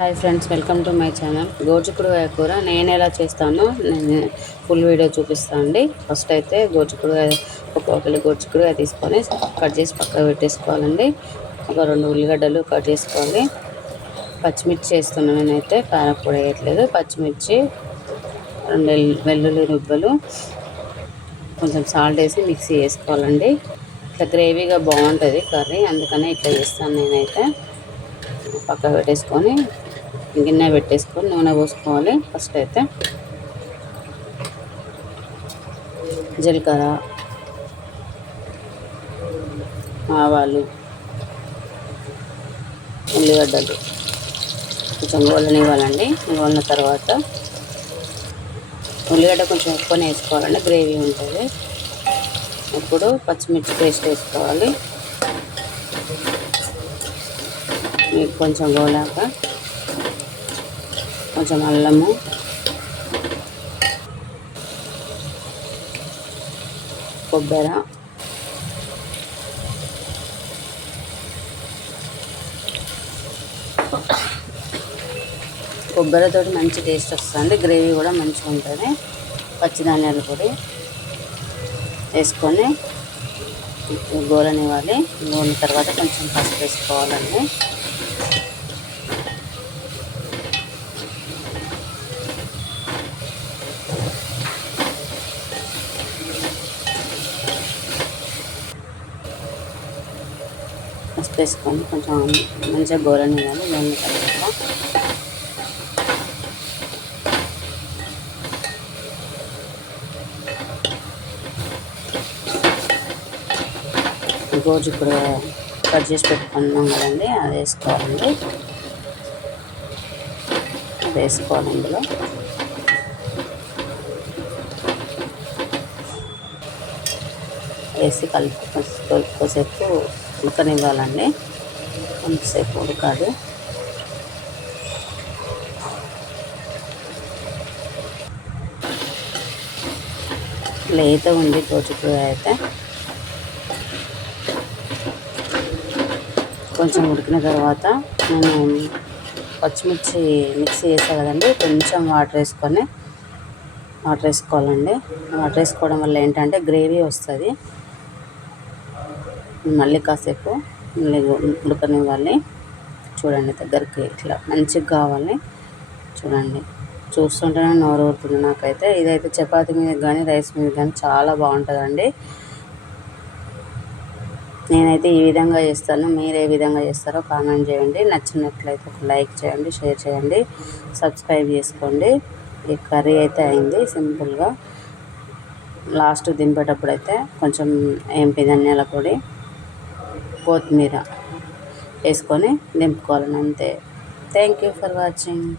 Hi friends welcome to my channel గోచుకుడుగాయ కూర. నేను ఎలా చేస్తానో నేను ఫుల్ వీడియో చూపిస్తాను అండి. ఫస్ట్ అయితే గోచుకుడుగాయ ఒక ఒకటి గోచుకుడుగాయ తీసుకొని కట్ చేసి పక్కకు పెట్టేసుకోవాలండి. ఒక రెండు ఉల్లిగడ్డలు కట్ చేసుకోవాలి. పచ్చిమిర్చి వేస్తున్నాను నేనైతే కారపొడి వేయట్లేదు. పచ్చిమిర్చి రెండు వెల్లుల్లి రుబ్బలు కొంచెం సాల్ట్ వేసి మిక్సీ వేసుకోవాలండి ఇట్లా గ్రేవీగా బాగుంటుంది కర్రీ అందుకనే ఇట్లా చేస్తాను నేనైతే. పక్క పెట్టేసుకొని గిన్నె పెట్టేసుకొని నూనె పోసుకోవాలి ఫస్ట్ అయితే. జీలకర్ర ఆవాలు ఉల్లిగడ్డలు. కొంచెం గోలనివ్వాలండి గోలిన తర్వాత ఉల్లిగడ్డ కొంచెం ఎక్కువనే వేసుకోవాలండి. గ్రేవీ ఉంటుంది. ఇప్పుడు పచ్చిమిర్చి పేస్ట్ వేసుకోవాలి. మీకు కొంచెం గోలాక కొంచెం అల్లము. కొబ్బరి. కొబ్బరితో మంచి టేస్ట్ వస్తుంది. గ్రేవీ కూడా మంచిగా ఉంటుంది. పచ్చిధాన్యాల పొడి వేసుకొని గోరనివ్వాలి గోలిన తర్వాత కొంచెం పసుపు వేసుకోవాలండి. పసుపు వేసుకోండి కొంచెం మంచిగా గోరనివ్వాలి గోలిన తర్వాత గోజు ఇప్పుడు కట్ చేసి పెట్టుకున్నాం కదండి అది వేసుకోవాలండి. అది వేసుకోవాలి ఇందులో. వేసి కలిపి కొద్దిసేపు ఉడకనివ్వాలండి కొంతసేపు ఉడకాలి. లేత ఉంది తోచుకూర అయితే. కొంచెం ఉడికిన తర్వాత నేను పచ్చిమిర్చి మిక్సీ చేసాను కదండి కొంచెం వాటర్ వేసుకొని వాటర్ వేసుకోవాలండి. వాటర్ వేసుకోవడం వల్ల ఏంటంటే గ్రేవీ వస్తుంది. మళ్ళీ కాసేపు మళ్ళీ ఉడకనివ్వాలి. చూడండి దగ్గరికి ఇట్లా మంచిగా కావాలి. చూడండి. చూస్తుంటేనే నోరు ఊరుతుంది నాకైతే. ఇదైతే చపాతి మీద కానీ రైస్ మీద కానీ చాలా బాగుంటుందండి. నేనైతే ఈ విధంగా చేస్తాను. మీరు ఏ విధంగా చేస్తారో కామెంట్ చేయండి. నచ్చినట్లయితే ఒక లైక్ చేయండి షేర్ చేయండి సబ్స్క్రైబ్ చేసుకోండి. ఈ కర్రీ అయితే అయింది సింపుల్గా. లాస్ట్ దింపేటప్పుడు అయితే కొంచెం ఏంపి ధనియాల పొడి కొత్తిమీర వేసుకొని దింపుకోవాలని అంతే థ్యాంక్ యూ ఫర్ వాచింగ్